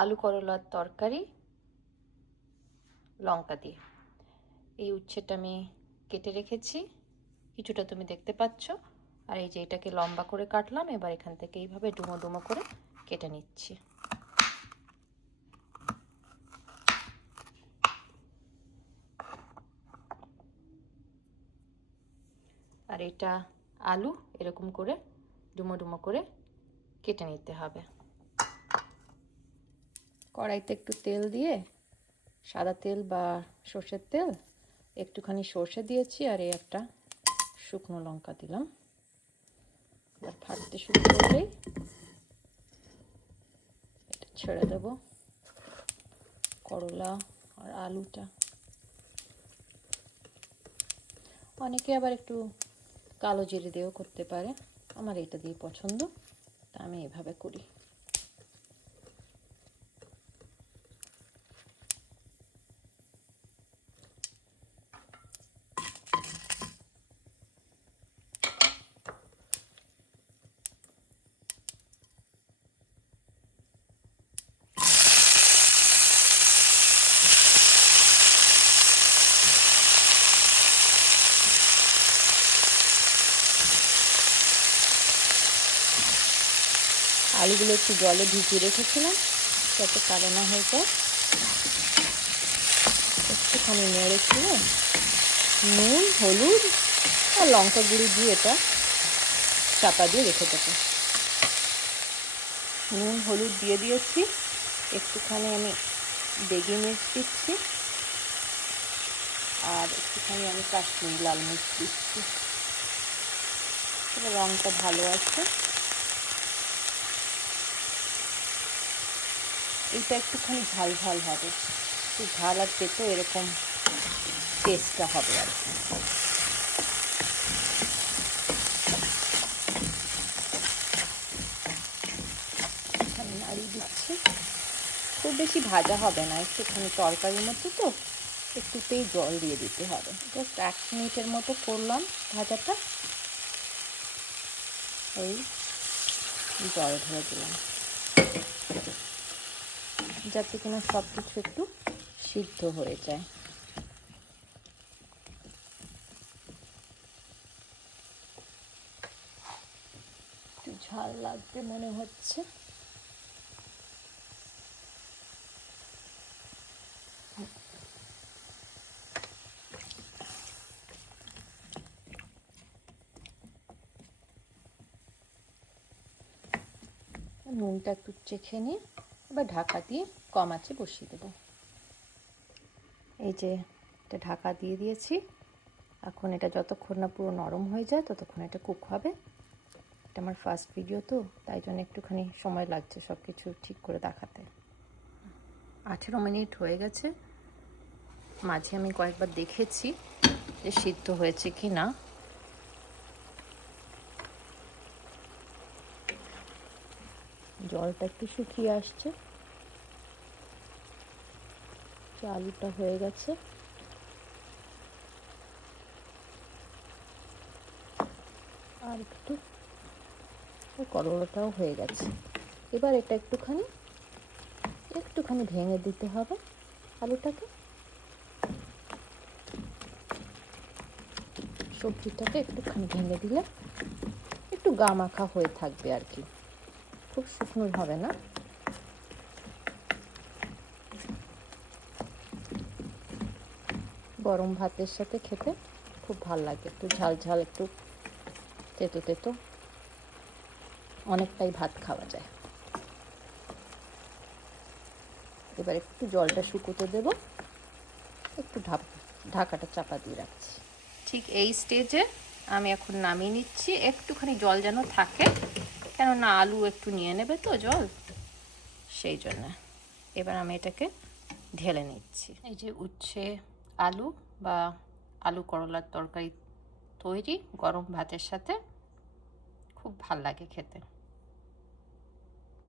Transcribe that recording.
আলু করলার তরকারি লঙ্কা দিয়ে। এই উচ্ছেটা আমি কেটে রেখেছি, কিছুটা তুমি দেখতে পাচ্ছ। আর এই যে এটাকে লম্বা করে কাটলাম, এবার এখান থেকে এইভাবে ডুমো ডুমো করে কেটে নিচ্ছি। আর এটা আলু এরকম করে ডুমো ডুমো করে কেটে নিতে হবে। কড়াইতে একটু তেল দিয়ে, সাদা তেল বা সর্ষের তেল, একটুখানি সর্ষে দিয়েছি আর এই একটা শুকনো লঙ্কা দিলাম। এবার ফাটতে শুরু করলেই এটা ছেড়ে দেব করলা আর আলুটা। অনেকে আবার একটু কালো জিরে দিয়েও করতে পারে, আমার এটা দিয়ে পছন্দ, তা আমি এভাবে করি। আলুগুলো একটু জলে ভিজিয়ে রেখেছিলাম যাতে কালো না হয়ে যায়। একটুখানি নেড়ে ছিল নুন, হলুদ আর লঙ্কা গুঁড়ো দিয়ে এটা চাপা দিয়ে রেখে দেবো। নুন হলুদ দিয়ে দিয়েছি, একটুখানি আমি দেগি মির্চ দিচ্ছি আর একটুখানি আমি কাশ্মীরি লাল মির্চ দিচ্ছি। তবে রঙটা ভালো আছে। এটা একটুখানি ঝাল ঝাল হবে, একটু ঝাল আর তেতো এরকম টেস্টটা হবে আর কি। এখানে নাড়িয়ে দিচ্ছি। খুব বেশি ভাজা হবে না, একটুখানি তরকারির মতো তো, একটুতেই জল দিয়ে দিতে হবে। জাস্ট 1 মিনিটের মতো করলাম ভাজাটা, এই জল ঢেলে দিলাম যাতে কিনা সব কিছু একটু সিদ্ধ হয়ে যায়। একটু ঝাল লাগবে মনে হচ্ছে। নুনটা একটু চেখে নিয়ে এবার ঢাকা দিয়ে কম আঁচে বসিয়ে দেবো। এই যে এটা ঢাকা দিয়ে দিয়েছি, এখন এটা যতক্ষণ না পুরো নরম হয়ে যায় ততক্ষণ এটা কুক হবে। এটা আমার ফার্স্ট ভিডিও তো, তাই জন্য একটুখানি সময় লাগছে সব কিছু ঠিক করে দেখাতে। 18 মিনিট হয়ে গেছে, মাঝে আমি কয়েকবার দেখেছি যে সিদ্ধ হয়েছে কি না। জলটা একটু শুকিয়ে আসছে, আলুটা হয়ে গেছে। আর একটু করলাটাও হয়ে গেছে। এবার এটা একটুখানি ভেঙে দিতে হবে আলুটাকে, সবজিটাকে একটুখানি ভেঙে দিলে একটু গা মাখা হয়ে থাকবে আর কি, খুব শুকনো হবে না। গরম ভাতের সাথে খেতে খুব ভালো লাগে, একটু ঝাল ঝাল, একটু তেতো তেতো, অনেকটাই ভাত খাওয়া যায়। এবার একটু জলটা শুকোতে দেব, একটু ঢাকাটা চাপা দিয়ে রাখছি। ঠিক এই স্টেজে আমি এখন নামিয়ে নিচ্ছি। একটুখানি জল যেন থাকে, কেননা আলু একটু নিয়ে নেবে তো জল, সেই জন্য। এবার আমি এটাকে ঢেলে নিচ্ছি। এই যে উচ্ছে আলু বা আলু করলার তরকারি তৈরি, গরম ভাতের সাথে খুব ভাল লাগে খেতে।